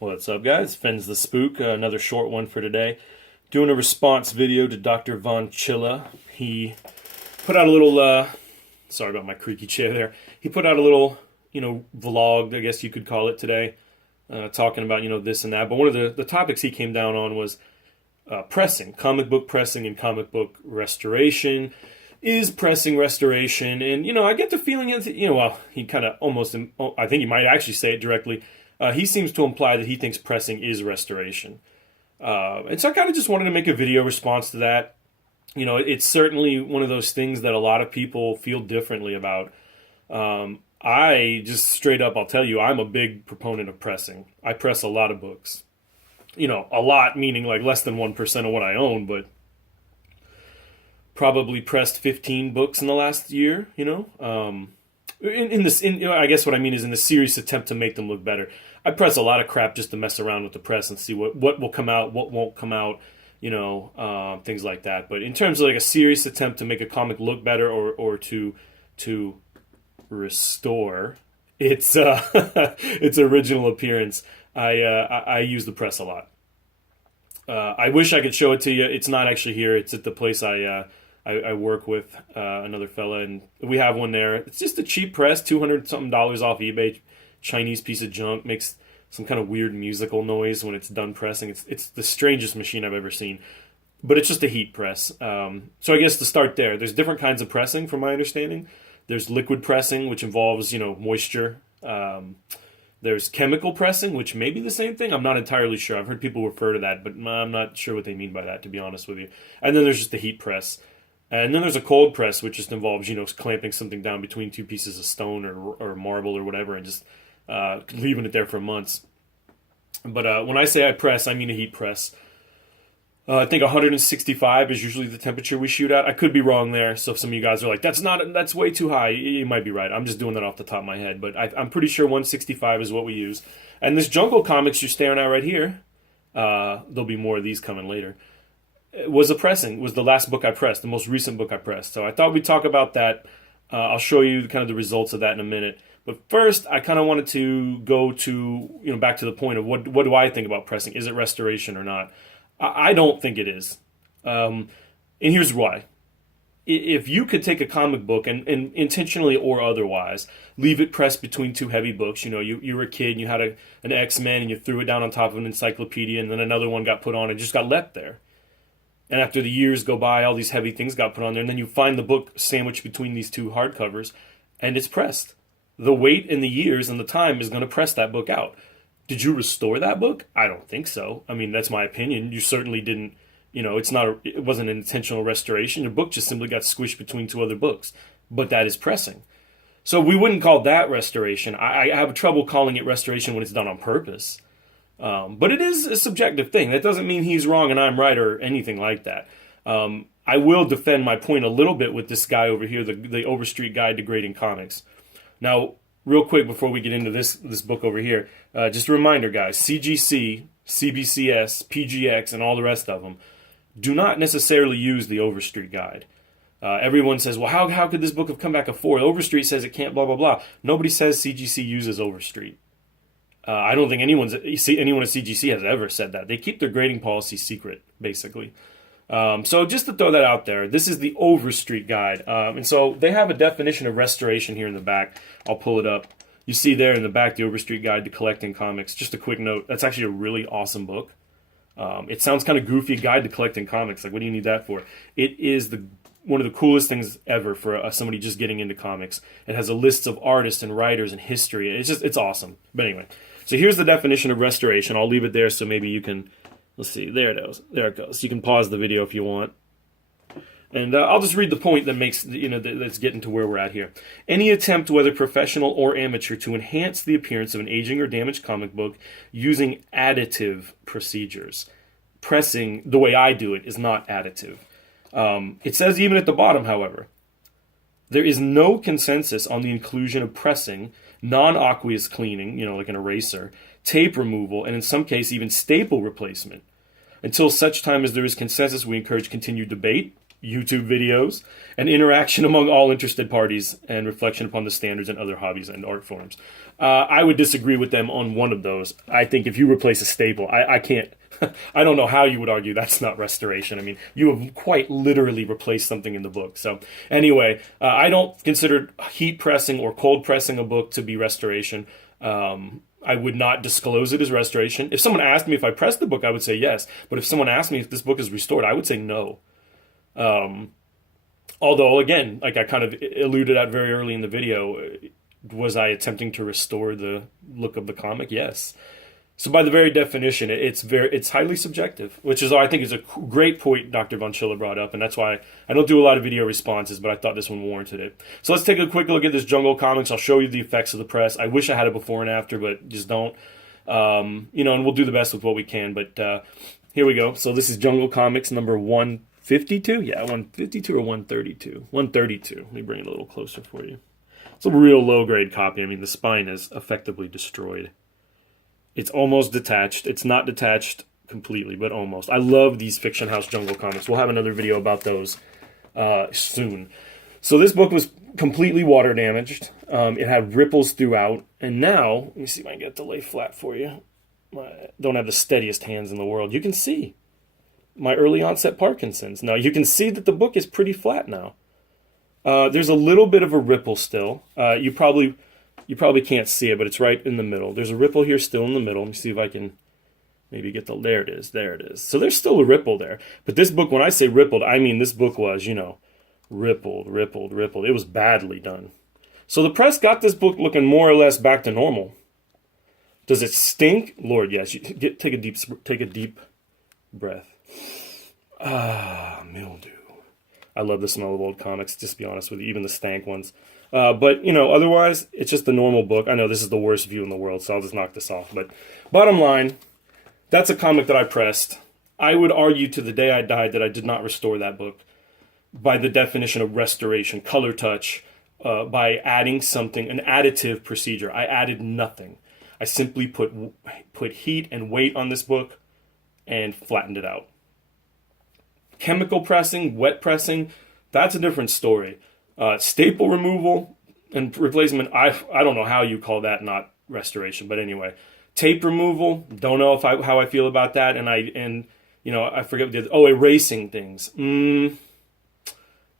What's up, guys? Fens the Spook, another short one for today. Doing a response video to DrVonChilla. He put out a little, sorry about my creaky chair there. He put out a little, vlog, I guess you could call it today, talking about, this and that. But one of the topics he came down on was pressing, comic book pressing and comic book restoration. Is pressing restoration? And, I get the feeling, he kind of almost, I think he might actually say it directly. He seems to imply that he thinks pressing is restoration. And so I kind of just wanted to make a video response to that. It's certainly one of those things that a lot of people feel differently about. I just straight up, I'll tell you, I'm a big proponent of pressing. I press a lot of books. A lot meaning like less than 1% of what I own, but probably pressed 15 books in the last year, I guess what I mean is in the serious attempt to make them look better. I press a lot of crap just to mess around with the press and see what will come out, what won't come out, things like that. But in terms of like a serious attempt to make a comic look better or to restore its its original appearance, I use the press a lot. I wish I could show it to you. It's not actually here. It's at the place I work with another fella, and we have one there. It's just a cheap press, $200-something off eBay. Chinese piece of junk, makes some kind of weird musical noise when it's done pressing. It's the strangest machine I've ever seen, but it's just a heat press. So I guess to start there, there's different kinds of pressing from my understanding. There's liquid pressing, which involves, moisture. There's chemical pressing, which may be the same thing. I'm not entirely sure. I've heard people refer to that, but I'm not sure what they mean by that, to be honest with you. And then there's just the heat press. And then there's a cold press, which just involves, clamping something down between two pieces of stone or marble or whatever and just leaving it there for months. But when I say I press, I mean a heat press. I think 165 is usually the temperature we shoot at. I could be wrong there, so if some of you guys are like, that's way too high, you might be right. I'm just doing that off the top of my head, but I'm pretty sure 165 is what we use. And this Jungle Comics you're staring at right here, there'll be more of these coming later, was the last book I pressed, the most recent book I pressed. So I thought we'd talk about that. I'll show you kind of the results of that in a minute. But first, I kind of wanted to go to, back to the point of what do I think about pressing? Is it restoration or not? I don't think it is. And here's why. If you could take a comic book and intentionally or otherwise leave it pressed between two heavy books, you were a kid and you had an X-Men and you threw it down on top of an encyclopedia and then another one got put on and just got left there. And after the years go by, all these heavy things got put on there, and then you find the book sandwiched between these two hardcovers, and it's pressed. The weight and the years and the time is going to press that book out. Did you restore that book? I don't think so. I mean, that's my opinion. You certainly didn't, it wasn't an intentional restoration. Your book just simply got squished between two other books. But that is pressing. So we wouldn't call that restoration. I have trouble calling it restoration when it's done on purpose. But it is a subjective thing. That doesn't mean he's wrong and I'm right or anything like that. I will defend my point a little bit with this guy over here, the Overstreet Guide to Grading Comics. Now, real quick before we get into this book over here, just a reminder, guys, CGC, CBCS, PGX, and all the rest of them do not necessarily use the Overstreet Guide. Everyone says, well, how could this book have come back a 4? Overstreet says it can't, blah, blah, blah. Nobody says CGC uses Overstreet. I don't think anyone at CGC has ever said that. They keep their grading policy secret, basically. So just to throw that out there, this is the Overstreet Guide. And so they have a definition of restoration here in the back. I'll pull it up. You see there in the back, the Overstreet Guide to Collecting Comics. Just a quick note, that's actually a really awesome book. It sounds kind of goofy, Guide to Collecting Comics. Like, what do you need that for? It is one of the coolest things ever for somebody just getting into comics. It has a list of artists and writers and history. It's awesome. But anyway, so here's the definition of restoration. I'll leave it there so maybe you can, let's see, there it goes. There it goes. You can pause the video if you want. And I'll just read the point that makes, that's getting to where we're at here. Any attempt, whether professional or amateur, to enhance the appearance of an aging or damaged comic book using additive procedures. Pressing, the way I do it, is not additive. It says even at the bottom, however, there is no consensus on the inclusion of pressing, non-aqueous cleaning, like an eraser, tape removal, and in some cases even staple replacement. Until such time as there is consensus, we encourage continued debate. YouTube videos, and interaction among all interested parties, and reflection upon the standards and other hobbies and art forms. I would disagree with them on one of those. I think if you replace a staple, I can't, I don't know how you would argue that's not restoration. I mean, you have quite literally replaced something in the book. So anyway, I don't consider heat pressing or cold pressing a book to be restoration. I would not disclose it as restoration. If someone asked me if I pressed the book, I would say yes. But if someone asked me if this book is restored, I would say no. Although, again, like I kind of alluded at very early in the video, was I attempting to restore the look of the comic? Yes. So by the very definition, it's highly subjective, which is, I think, is a great point DrVonChilla brought up, and that's why I don't do a lot of video responses, but I thought this one warranted it. So let's take a quick look at this Jungle Comics. I'll show you the effects of the press. I wish I had it before and after, but just don't. And we'll do the best with what we can. But here we go. So this is Jungle Comics number 152. Yeah, 152 or 132. 132. Let me bring it a little closer for you. It's a real low-grade copy. I mean, the spine is effectively destroyed. It's almost detached. It's not detached completely, but almost. I love these Fiction House Jungle Comics. We'll have another video about those soon. So this book was completely water damaged. It had ripples throughout. And now, let me see if I can get the lay flat for you. I don't have the steadiest hands in the world. You can see my early onset Parkinson's. Now, you can see that the book is pretty flat now. There's a little bit of a ripple still. You probably can't see it, but it's right in the middle. There's a ripple here still in the middle. Let me see if I can maybe get there it is. There it is. So there's still a ripple there. But this book, when I say rippled, I mean this book was, rippled. It was badly done. So the press got this book looking more or less back to normal. Does it stink? Lord, yes. Take a deep breath. Mildew. I love the smell of old comics, just to be honest with you, even the stank ones. But, otherwise, it's just a normal book. I know this is the worst view in the world, so I'll just knock this off. But bottom line, that's a comic that I pressed. I would argue to the day I died that I did not restore that book by the definition of restoration, color touch, by adding something, an additive procedure. I added nothing. I simply put heat and weight on this book and flattened it out. Chemical pressing, wet pressing, that's a different story. Staple removal and replacement, I don't know how you call that not restoration, but anyway. Tape removal, don't know how I feel about that, and I forget what the other, erasing things.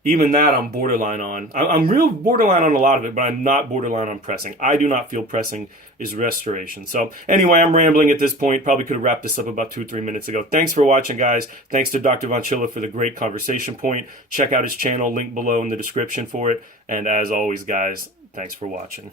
Even that I'm borderline on. I'm real borderline on a lot of it, but I'm not borderline on pressing. I do not feel pressing is restoration. So anyway, I'm rambling at this point. Probably could have wrapped this up about 2 or 3 minutes ago. Thanks for watching, guys. Thanks to DrVonChilla for the great conversation point. Check out his channel, link below in the description for it. And as always, guys, thanks for watching.